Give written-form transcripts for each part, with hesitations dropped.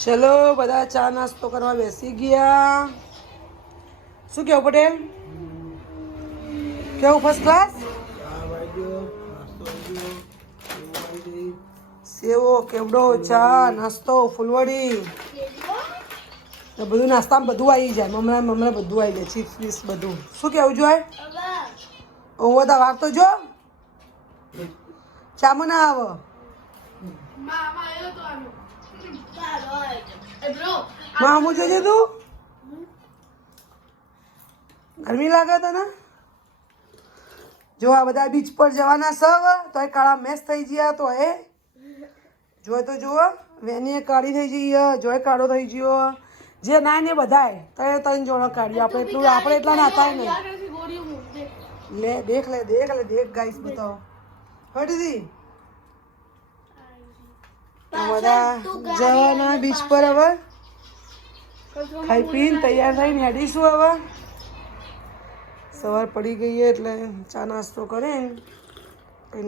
ચલો બધા ચા નાસ્તો કરવા બેસી ગયા. શું કેવું પટેલ? કેવું ફર્સ્ટ ક્લાસ? સેવો કેવડો ચા નાસ્તો ફૂલવડી બધું નાસ્તામાં બધું આવી જાય. મમરા બધું આવી જાય. ચીપ્સ બીસ બધું. શું કેવું જોઈએ? ઓ તો વાર તો જો ચામાં ના આવે. મામું જોજે તું. ગરમી લાગે તને? જો આ બધા બીચ પર જવાના સવ તો એ કાળા મેસ થઈ ગયા. તો એ જોઈ તો જુઓ વેની કાળી થઈ જઈએ, જોઈ કાળો થઈ ગયો. જે ના ને બધાય ત્રણ જોડો કાઢીએ. આપણે એટલા નાતા ને. લે દેખ ગાઈસ બતાવો. હટી બધા જવાના બીચ પર. હવે ખાઈ પીને તૈયાર થઈને હેડીશું. હવે સવાર પડી ગઈ એટલે ચા નાસ્તો કરીને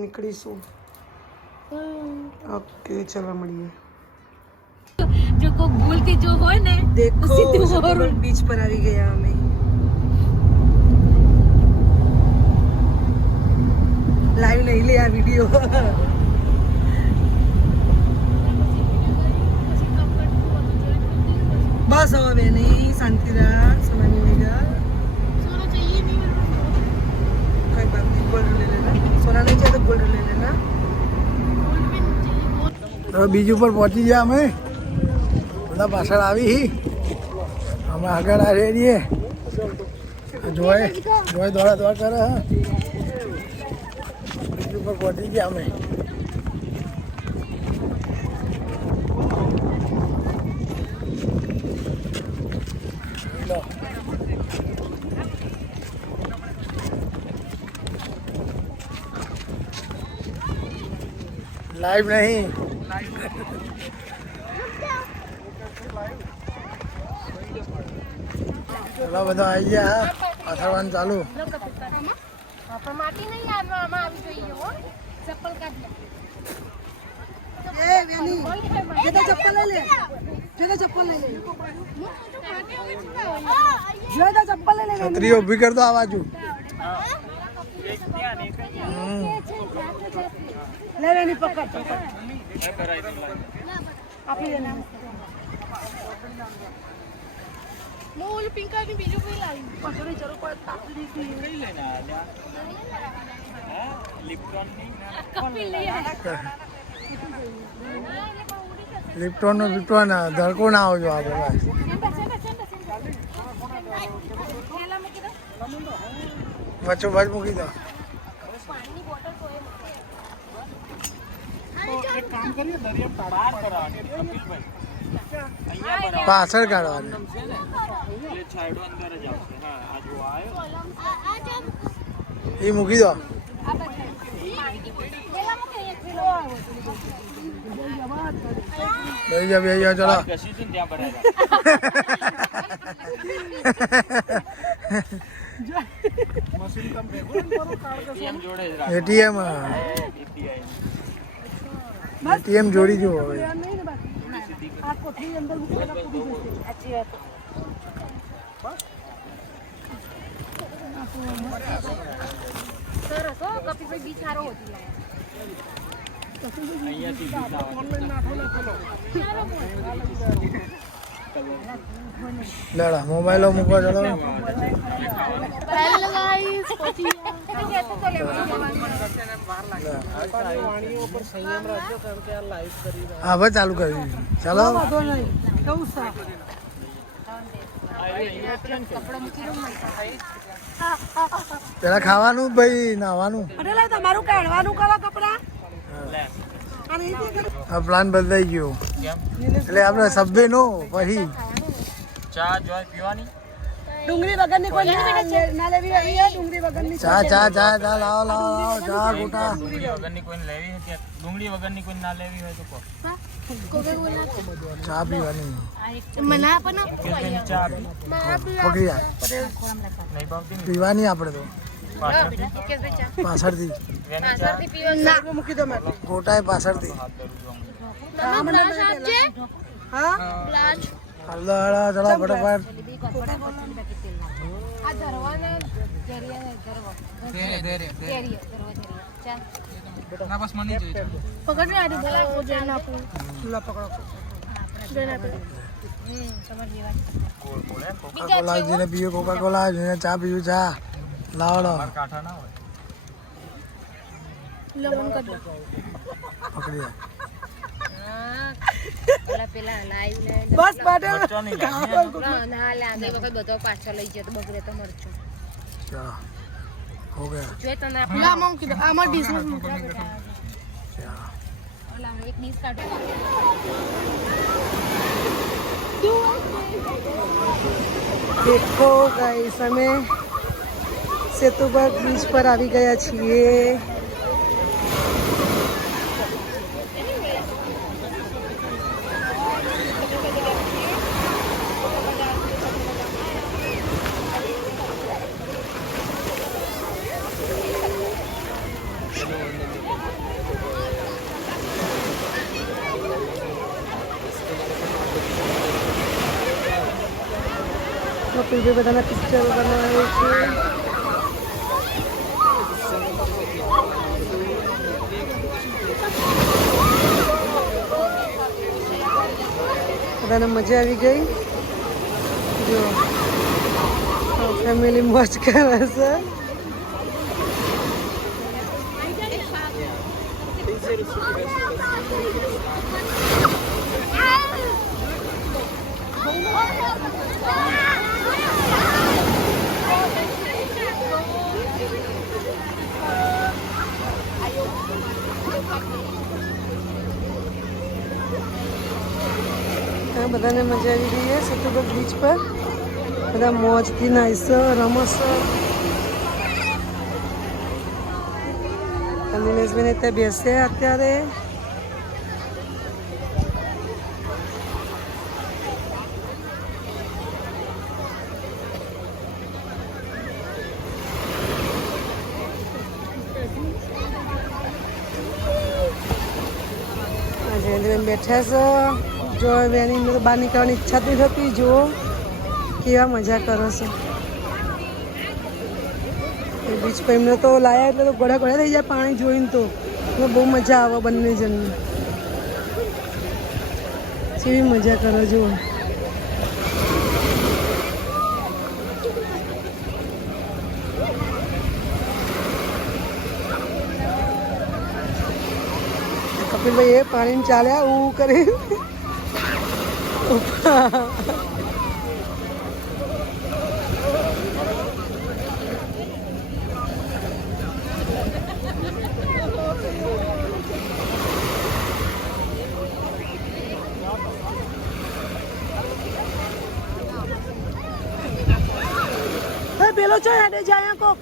નીકળીશું. ઓકે ચલો મળીએ. जो को बोलती जो हो ने देखो बीच पर આવી ગયા અમે. લાઈવ નહીં લે આ વિડિયો. बस हो गए नहीं शांति रात सोना मिलेगा. सोना चाहिए नहीं कोई बात नहीं गोल्ड ले लेना. सोना नहीं चाहिए तो गोल्ड ले लेना. તો બીજ ઉપર પહોંચી ગયા અમે. બધા પાછળ આવી અમે આગળ આવી રહીએ. જોય દોડા કરે. બીજ ઉપર પહોંચી ગયા અમે. લાઈવ નહીં. ચલો બધા આવી ગયા. પાથરવાનું ચાલુ. माटी नहीं आमा આવી જોઈએ હો. ચપ્પલ કાઢ લે. ए वेनी ये तो चप्पल ले ले. ये तो चप्पल ले ले. ये तो चप्पल ले ले. છત્રી ઊભી કર દો આ બાજુ. ले वेनी पकड़. आप ही लेना. મોલ પિંકા ની બીજું કોઈ લાવી. પકડી જરૂર પડે તાપડી થી લઈ લેના. હા લિપ્ટોન ની કપિલ લઈ આયા. લિપ્ટોન ધડકો ના આવજો આપણે ભાઈ. વચ્ચો વચ મૂકી દો. એક કામ કરીએ દરિયા પાર કરાવવાની કપિલભાઈ અહીંયા પાછળ કાઢવાની. છે ને એટલે છાયડો અંદર જ આવશે. હા આ જો આયો એ મૂકી દો. બે જાઓ ચલો. કશી છે ને ત્યાં ભરાય મશીન કમ એટીએમ જોડે જ રાખ. એટીએમ જોડી જો હવે. આ કોઠી અંદર મૂકીને કૂદી જશે. સાચી વાત. સરસ હો કપિલભાઈ બી સારો હોતી લાયા. અહીંયાથી લેડા મોબાઈલો મૂકવા ચલો. હેલો ગાઈસ પછી હા ભાઈ ચાલુ કરી ચાલો. વાંધો નહીં. કેવું સા પેલા ખાવાનું ભાઈ નાવાનું. અરે તમારું કાઢવાનું કરો કપડા. અને એ જે કરે. આ પ્લાન બદલાઈ ગયો. એટલે આપણે સબ્બે નો પછી ચા જોઈ પીવાની ડુંગળી વગરની કોઈ ના લેવી આવી છે. ડુંગળી વગરની ચા લાવો ચા ગોટા. ડુંગળી વગરની કોઈને લેવી હોય ત્યાં ડુંગળી વગરની કોઈ ના લેવી હોય તો કહો. ચા પીવાની. મના પણ કેની ચા પકડી જા. નહીં ભાવતી ને પીવાની આપણે તો પાછળથી પાછળથી. વેની ચા મૂકી દો મેં. ગોટાએ પાછળથી. હાથ ધરું છું. તમે બ્રાશ આપજે. હા હળદો હળો ચલો ફટાફટ આ ધરવાના ના બસ મને જોઈએ લો પકડો કોકા કોલા જેને પીવું કોકા કોલા જેને ચા પીવું ચા લાવડો કાઠા ના હોય પકડી પેલા લાઈવ ને બસ પાટે ના લે આગળ વખત બધો પાછો લઈ જતો બગડે તો મરચું ચલો હો ગયા જોઈ તો ના આમાં ડીશ ઓલા એક ડીશ કાઢો દેખો ગાઈસ અમે સેતુબર્ગ બીચ પર આવી ગયા છીએ કપિલ ભાઈ બધાના પિક્ચરો બનાવે છે બધાને મજા આવી ગઈ જો ફેમિલી મોજ કરે છે બધાને મજા આવી ગઈ છે સેતુબર્ગ બીચ પર બધા મોજથી નાહીશ રમશ નિલેશભાઈને ત્યાં બેસે અત્યારે જયંતિબેન બેઠા છે જો એની બહાર નીકળવાની ઈચ્છા જ નથી થતી જુઓ કેવા મજા કરો છો બીચ પર એમને તો લાયા એટલે તો ગોળા ગોળા થઈ જાય પાણી જોઈને તો બહુ મજા આવે બંને જણને કેવી મજા કરો જુઓ કપિલભાઈ એ પાણી ચાલ્યા હું કરી પેલો છો હેડે જાય કોક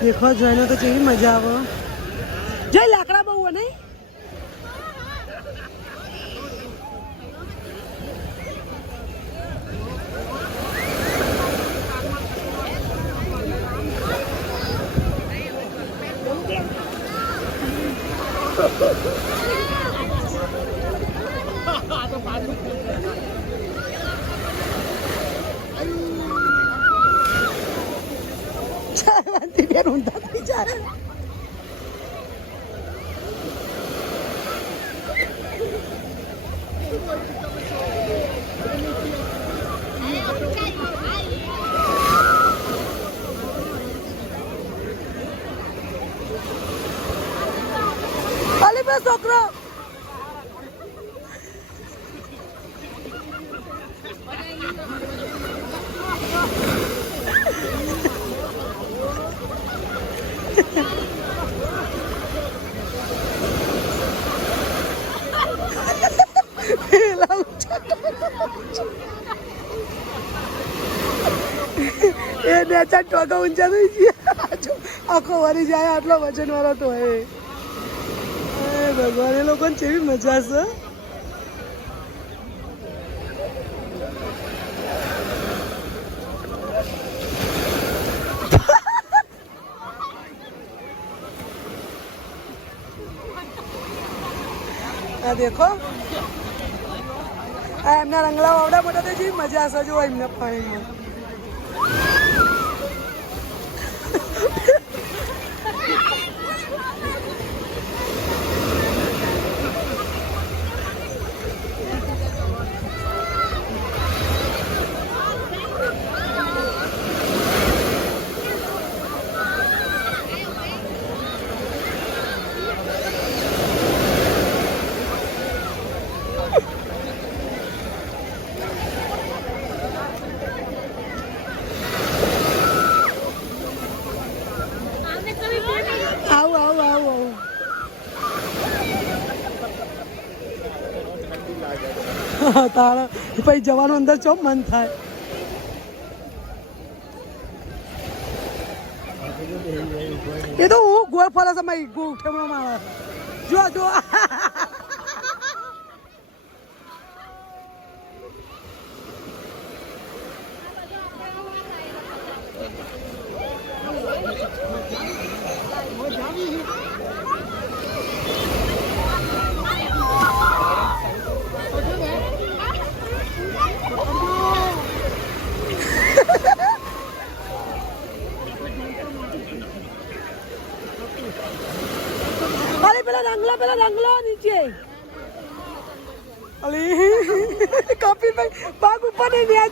દેખો જોઈને તો કેવી મજા આવે જોઈ લાકડા બહુ હોય નહીં બેન ઊંધા થઈ જાય અલી બે છોકરો એ નેચા ટોકા ઊંચા થઈ ગયા આખો વરી જાય આટલો વજન વાળો તો હે ભગવાન એ લોકોને કેવી મજા છે આ દેખો આ એમના રંગલા વાવડા મોટા તો જેવી મજા હશે જો એમના પાણીમાં તારા પછી જવાનું અંદર ચો મન થાય એ તો હું ગોળ ફરે છે મારી ગો ઉઠે મારે જો જો પેલા રંગલા નીચે અલી કપિલ ભાઈ પાગ ઉપર નહીં ન્યા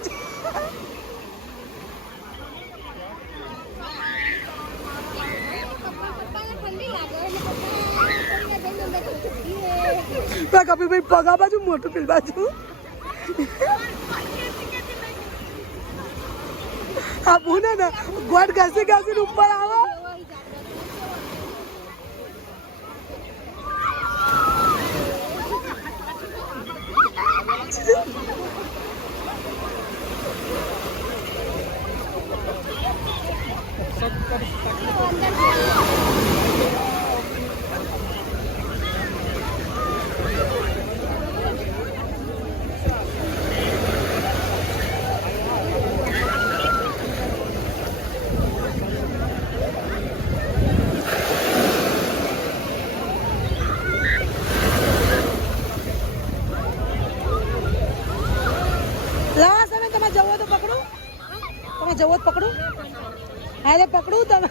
કપિલ ભાઈ પગા બાજુ મોટું પેલ બાજુ આ ભૂને ને ગોળ ઘસી ઘસીને ઉપર આવે જવો પકડું હા પકડું તમે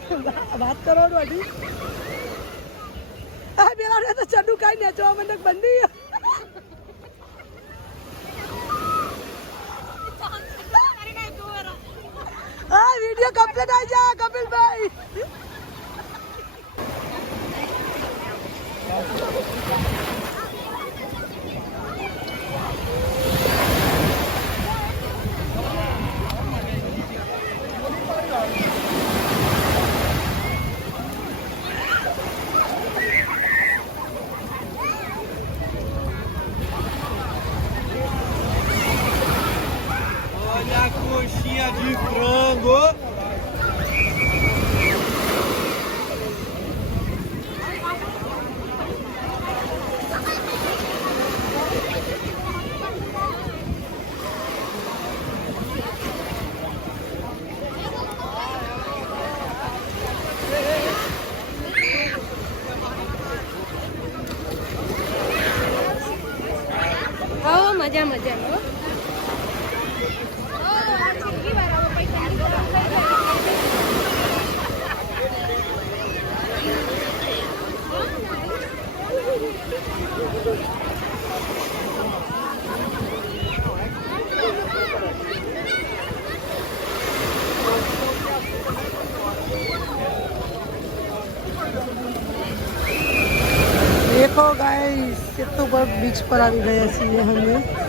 વાત કરો અઢી હા પેલા તો ચડુ કાઈ નેચવા મને બંધી હા વિડિયો કમ્પ્લીટ આવી જા કપિલભાઈ Coxinha de frango. મજા મજા देखो गाइस कितना बड़ा बीच पर आ गए છીએ हमें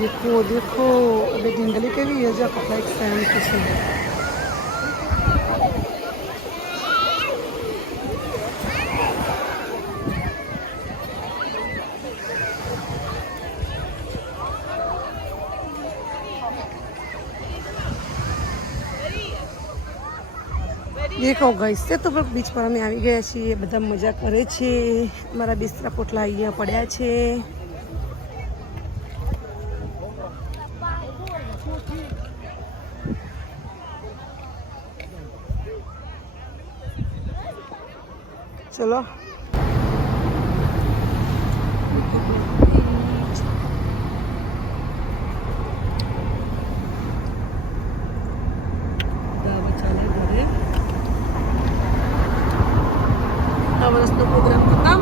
देखो देखो अभी ढींगली के भी है जो कपड़ा एक पैंट છે દેખો ગાઈસ તે તો બીચ પર અમે આવી ગયા છીએ બધા મજા કરે છે મારા બિસ્તરા પોટલા અહીંયા પડ્યા છે ચલો આ વર્ષનો પ્રોગ્રામ ખતમ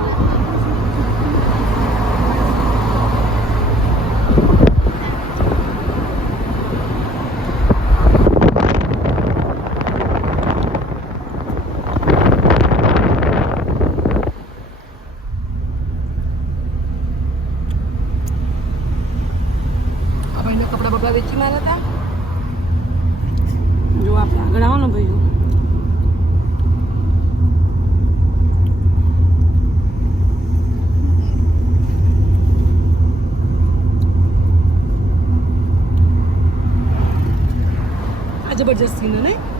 આપણે કપડા બપડા વેચી માર્યા હતા જો આપણે આગળ આવો ને ભાઈ जबरदस्त सीन है नहीं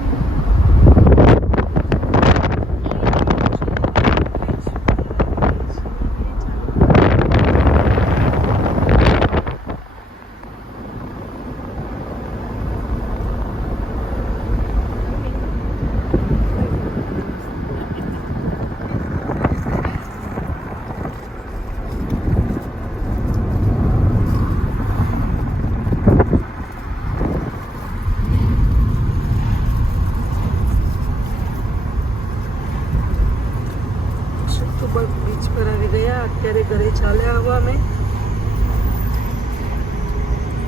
बीच पर આવી ગયા અત્યારે ઘરે ચાલ્યા આવો અમે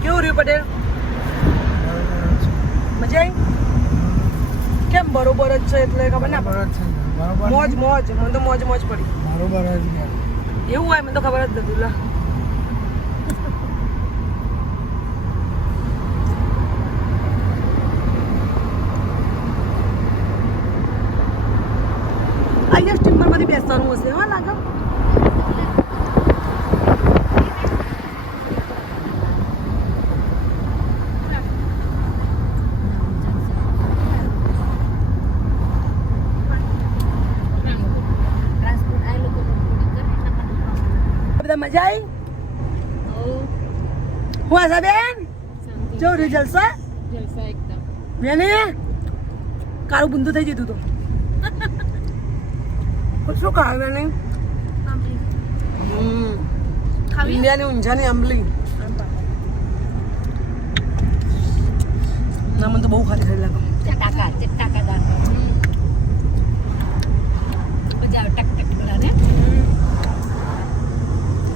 કેવું રહ્યું પટેલ મજા આવી કેમ બરોબર જ છે એટલે ખબર ના પડે મોજ મોજ મને તો મોજ મોજ પડી બરોબર એવું હોય મને તો ખબર જ નથી લા અહીંયા સ્ટીમરમાંથી બેસવાનું હશે હા લાગે બધા મજા આવી હું આશા બેન જો જલસા બેને કાળું બુંદું થઈ જતું તો શું ખાવે નહીં ઇન્ડિયાની ઊંઝાની આંબલી ના મને તો બહુ ખારી ખારી લાગે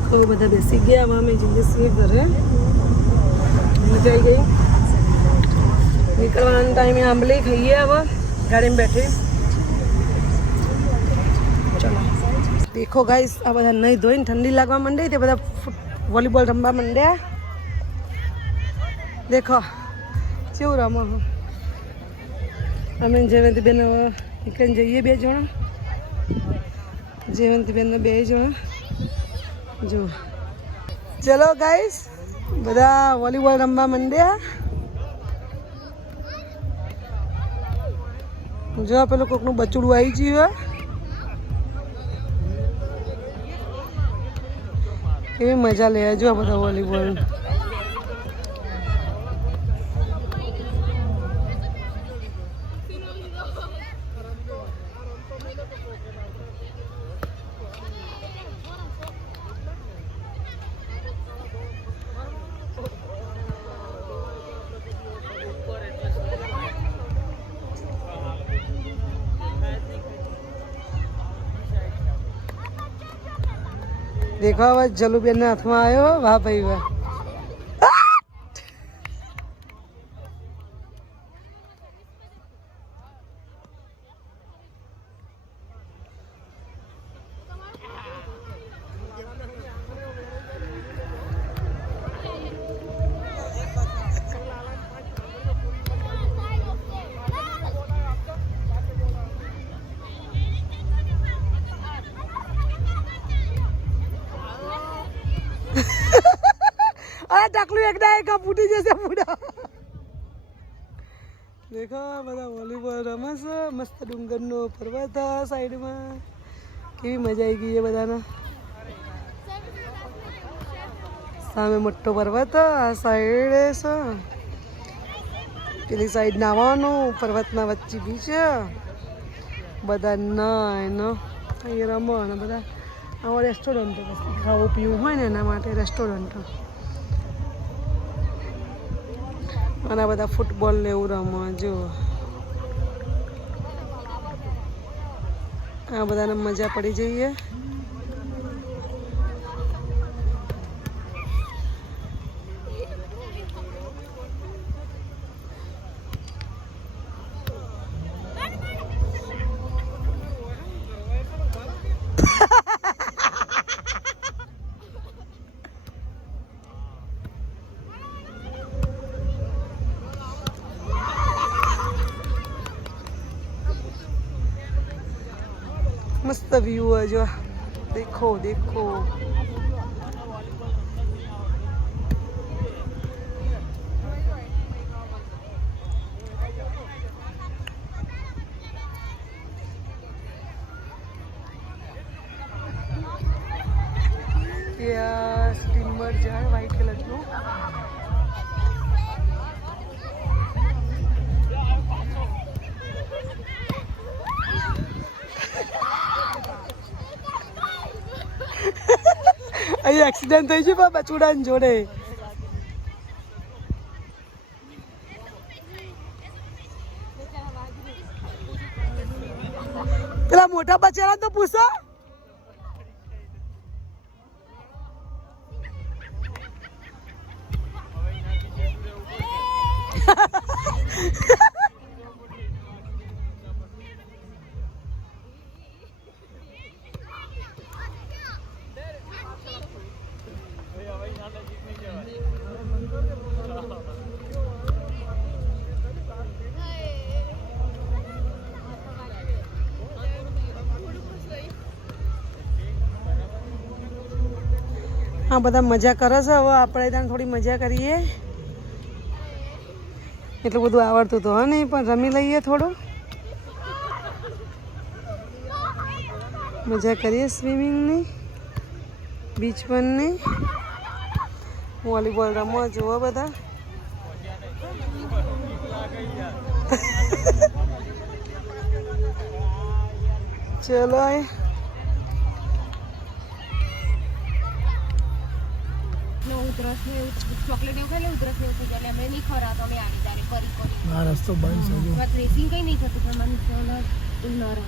તો બધા બેસી ગયા હવે અમે જઈએ છીએ ઘરે મજા આવી ગઈ નીકળવાના ટાઈમે આંબલી ખાઈએ હવે ગાડીમાં બેઠી देखो गाइस आ બધા નહીં ધોઈને ઠંડી લાગવા માંડી તે બધા વોલીબોલ રમવા માંડ્યા દેખો કેવું રમો અમે જયવંતીબેન નીકળીને જઈએ બે જણા જયવંતીબેનને બે જણા જો ચલો ગાઈસ બધા વોલીબોલ રમવા માંડ્યા જો પેલું કોકનું બચડું આવી ગયું એવી મજા લે જો આ બધા વોલીબોલ देखो आवाज जलूबेन हाथ में आयो वाह भाई वाह અરે ટકલું એક ના એક ફૂટી જશે પૂરા. દેખો બધા વોલીબોલ રમે છે. મસ્ત ડુંગરનો પર્વત સાઈડમાં. કેવી મજા આવી ગઈ છે બધાને. સામે મોટો પર્વત આ સાઈડ છે. પેલી સાઈડ નાવાનું પર્વતના વચ્ચે બી છે. બધા નાય અહીંયા રમો અને બધા આવા રેસ્ટોરન્ટ પછી ખાવું પીવું હોય ને એના માટે રેસ્ટોરન્ટ. અને બધા ફૂટબોલ ને એવું રમો જો. આ બધાને મજા પડી જઈએ. मस्त व्यू है जो. देखो देखो स्टीमर जाए व्हाइट कलर નું. અહીં એક્સિડન્ટ થઈ ગયું બાબા ચૂડાની જોડે. પેલા મોટા બચારા તો પૂછો. આ બધા મજા કરે છે. હવે આપણે ત્યાં થોડી મજા કરીએ. એટલું બધું આવડતું તો હા નહીં પણ રમી લઈએ થોડું. મજા કરીએ સ્વિમિંગની બીચ પરની. વોલીબોલ રમો જુઓ બધા. ચલો ઉધરસ ને ચોકલેટ એવું ખાઈ ઉધરસ ને એવું થઈ જાય અમે નહીં ખરા તો અમે આવી ત્યારે ફરી આ રસ્તો બંધ છે જો. રેસિંગ કઈ નહીં થતું પણ મને ન રહે.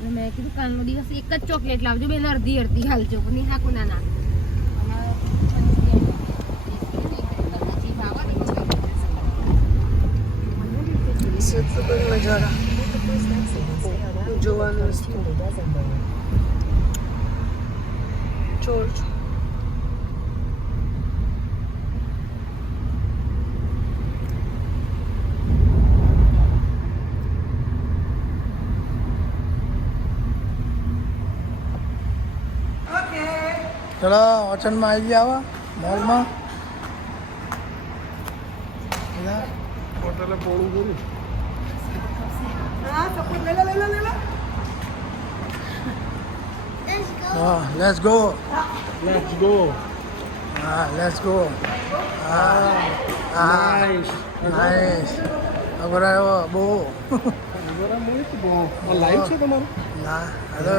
અને મેં કીધું કાલનો દિવસ એક જ ચોકલેટ લાવજો બેન અડધી અડધી હાલજો પણ હાકું ના ના નજારા જોવાનું વસ્તુ ચોર. ચલો ઓચનમાં આવી ગયા આવા મોલમાં. હોટલે પોળું બોલું. હા લેટ્સ ગો. Let's go. હા લેટ્સ ગો. હા નાઈસ નાઈસ. અગર આવ્યો બહુ લાઈવ છે તમારું? ના હવે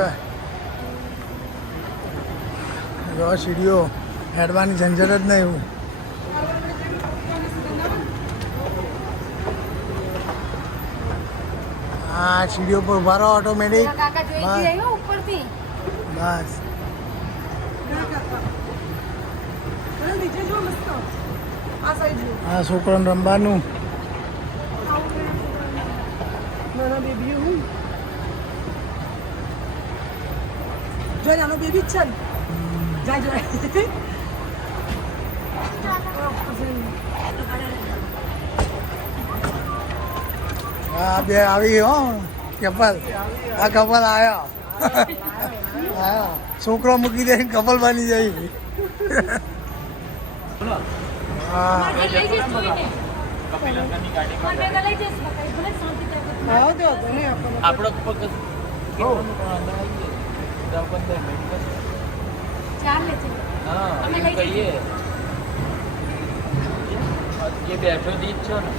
જો સીડીઓ હેડવાની ઝંઝટ જ નહીં. એવું હા સીડીઓ પર ઉભા રહો ઓટોમેટિક. ઉપરથી બસ આ છોકરાને રમવાનું. નાના બેબી હું જો નાનો બેબી જ છે ને. જાય જાય હા બે આવી હો કપલ. આ કપલ આવ્યા. હા છોકરો મૂકી દે કપલ બની જાય. હા કપિલનગરની ગાડીમાં આવો તો હતો ને આપણને આપણો પગ કેવાનું પણ અંદર આવી જાય 10-15 મિનિટ ચાલે છે હા અમે એમ લઈ કહીએ ये बैठो दी છો ને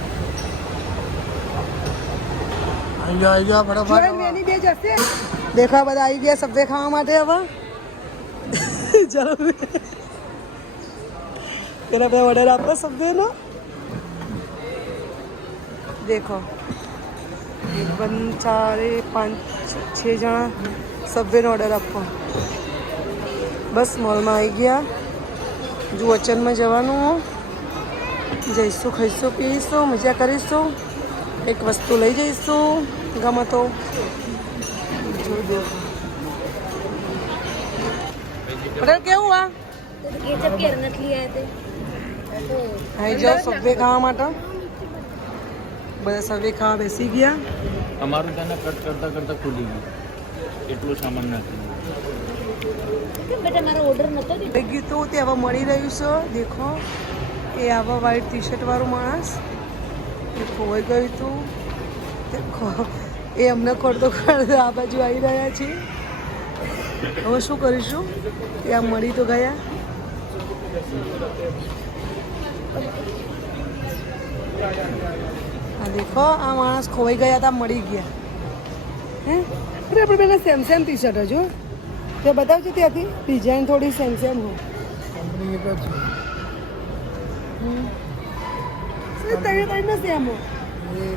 આવી જાઓ જોઈ ફટાફટ વેની બે જશે દેખા બધા આવી ગયા સબ્જે ખાવા માટે હવે ચાલો પેલા બે ઓર્ડર આપો સબ્જેનો देखो 1 2 4 5 6 જણા સબ્જેનો ઓર્ડર આપો બસ મોલમાં આવી ગયા જો વચનમાં જવાનું જઈશું ખાઈશું પીશું મજા કરીશું એક વસ્તુ લઈ જઈશું ગમે તો જો દેખો પટેલ કેવું આ કેચપ કેર નથી આયા તે આવી જાઓ સબ્વે ખાવા માટે બધા સબ્વે ખાવા બેસી ગયા અમારું તેને કટ કરતા કરતા ખુલી ગયું એટલું સામાન નથી બેટા મારો ઓર્ડર નતો દીધો થઈ ગયું તો તે હવે મળી રહ્યું છે દેખો એ આવા વ્હાઈટ ટી શર્ટ વાળું માણસ એ ખોવાઈ ગયું હતું દેખો એ અમને ખોરતો ખોરતો આ બાજુ આવી રહ્યા છે હવે શું કરીશું એ આ મળી તો ગયા આ દેખો આ માણસ ખોવાઈ ગયા હતા મળી ગયા હે અરે આપણે પેલા સેમ સેમ ટી શર્ટ હજુ તે બતાવજો ત્યાંથી ડિઝાઇન થોડી સેમ સેમ હોય કંપની એક જ છે તઈને સેમ હોય એ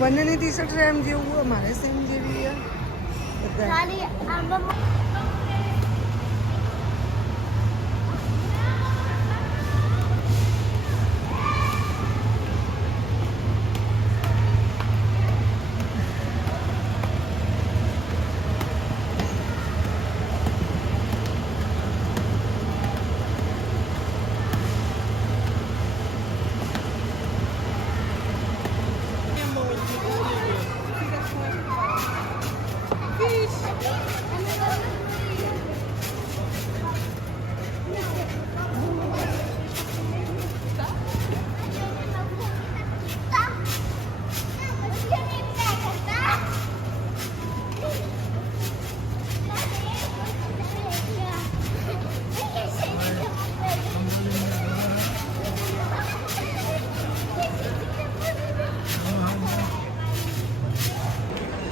બંનેની ટી શર્ટ સેમ જેવું હોય મારે સેમ જેવી હોય બધા ખાલી આમાં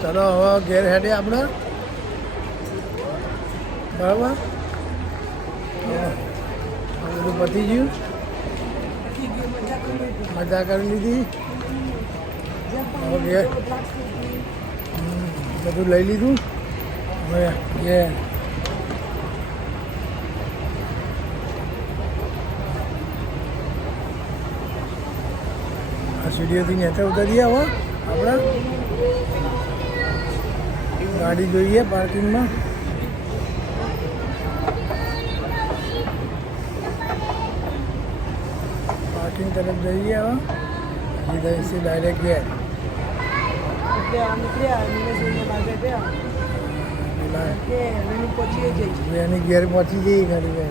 ચલો હવે ઘેર હેડે આપણે બરાબર બધું પતી ગયું મજા કરી લીધી હવે ઘેર બધું લઈ લીધું હવે ઘેર આ સ્ટુડિયોથી નેચર ઉતારીએ હવે આપણે ગાડી જોઈએ પાર્કિંગમાં પાર્કિંગ તરફ જઈએ હવે જઈશું ડાયરેક્ટ ઘેર એટલે આ નીકળ્યા નિલેશભાઈને માગે ત્યાં કે એનું પહોંચીએ જઈશું એની ઘેર પહોંચી જઈએ ઘડી ઘેર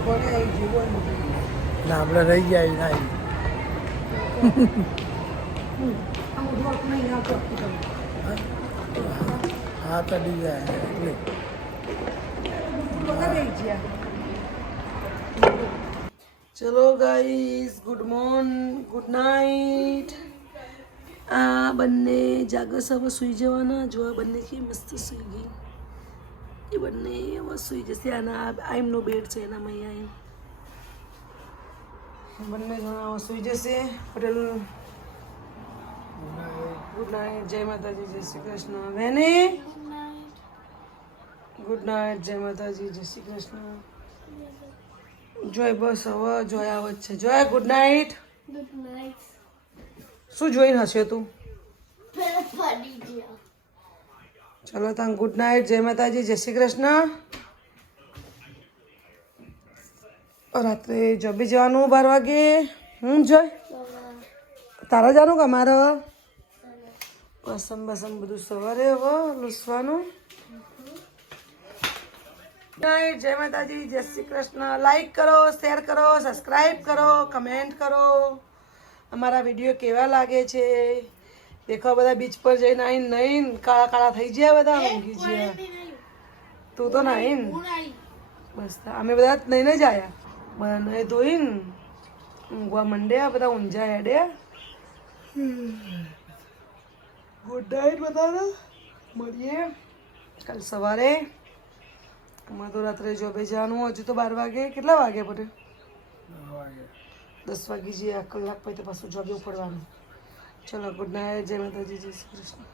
કોને અહીં જીવો નથી ના આપણે રહી જાય ના આ બધું આપણે અહીંયા કરતું હા ચડી જાય એટલે ચલો ગાઈસ ગુડ ગુડ નાઇટ આ બંને જાગસ હવે સૂઈ જવાના જો આ બંને કે મસ્ત સૂઈ ગઈ એ બંને હવે સૂઈ જશે આના આ એમનો બેડ છે એનામાં અહીંયા બંને જણા હવે સૂઈ જશે પટેલ ગુડ નાઇટ જય માતાજી જય શ્રી કૃષ્ણ બેને ગુડ નાઇટ જય માતાજી જય શ્રી કૃષ્ણ જોય બસ હવે જોય આવે છે જોય ગુડ નાઇટ ગુડ નાઈટ શું જોઈને હશે તું પડી ગયો ચલો તાં ગુડ નાઇટ જય માતાજી જય શ્રી કૃષ્ણ રાત્રે જોબે જવાનું 12 વાગે હું જોય તારા જાનું કે અમારે બસમ બધું સવારે હવે લૂસવાનું. જય માતાજી, જય શ્રી કૃષ્ણ. લાઈક કરો, શેર કરો, સબસ્ક્રાઈબ કરો, કમેન્ટ કરો. અમારા વિડીયો કેવા લાગે છે દેખો. બધા બીચ પર જઈને આવીને નહીં કાળા કાળા થઈ ગયા, બધા ઊંઘી ગયા. તું તો નહીં બસ અમે બધા નહીં જ આવ્યા. બધા નહીં ધોઈને ઊંઘવા માંડ્યા, બધા ઊંઝા હેડ્યા. ગુડ નાઇટ બધાને, મળીએ કાલ સવારે. અમારે તો રાત્રે જોબે જવાનું, હજુ તો 12 વાગે. કેટલા વાગે પડે? 10 વાગે જઈએ. કલાક પછી તો પાછું જોબે ઉપડવાનું. ચલો ગુડ નાઇટ, જય માતાજી, જય શ્રી કૃષ્ણ.